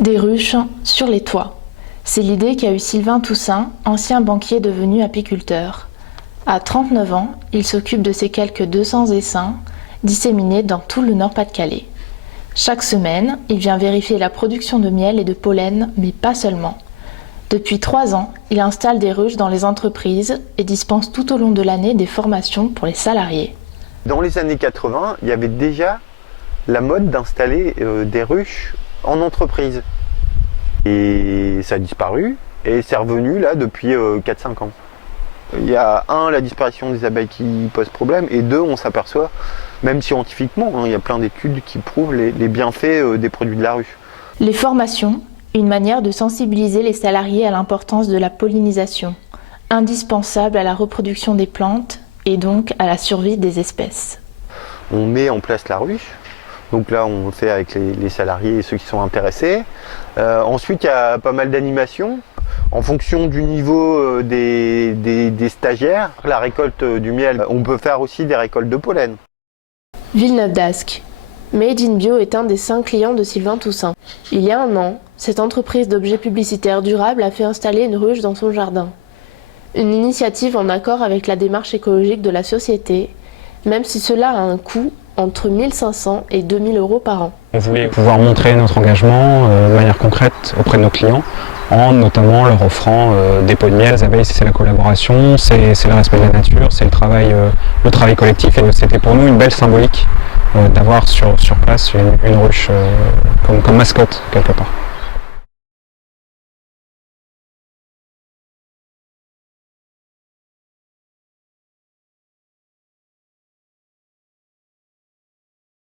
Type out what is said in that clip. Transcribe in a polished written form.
Des ruches sur les toits. C'est l'idée qu'a eue Sylvain Toussaint, ancien banquier devenu apiculteur. À 39 ans, il s'occupe de ces quelques 200 essaims disséminés dans tout le Nord-Pas-de-Calais. Chaque semaine, il vient vérifier la production de miel et de pollen, mais pas seulement. Depuis 3 ans, il installe des ruches dans les entreprises et dispense tout au long de l'année des formations pour les salariés. Dans les années 80, il y avait déjà la mode d'installer des ruches en entreprise. Et ça a disparu et c'est revenu là depuis 4-5 ans. Il y a la disparition des abeilles qui pose problème, et deux, on s'aperçoit, même scientifiquement, il y a plein d'études qui prouvent les bienfaits des produits de la ruche. Les formations, une manière de sensibiliser les salariés à l'importance de la pollinisation, indispensable à la reproduction des plantes et donc à la survie des espèces. On met en place la ruche, donc là on le fait avec les salariés et ceux qui sont intéressés. Ensuite il y a pas mal d'animations. En fonction du niveau des stagiaires, la récolte du miel, on peut faire aussi des récoltes de pollen. Villeneuve d'Ascq. Made in Bio est un des 5 clients de Sylvain Toussaint. Il y a 1 an, cette entreprise d'objets publicitaires durables a fait installer une ruche dans son jardin. Une initiative en accord avec la démarche écologique de la société, même si cela a un coût entre 1 500 et 2 000 euros par an. On voulait pouvoir montrer notre engagement de manière concrète auprès de nos clients, en notamment leur offrant des pots de miel. Les abeilles, c'est la collaboration, c'est le respect de la nature, c'est le travail collectif, et c'était pour nous une belle symbolique d'avoir sur place une ruche comme mascotte quelque part.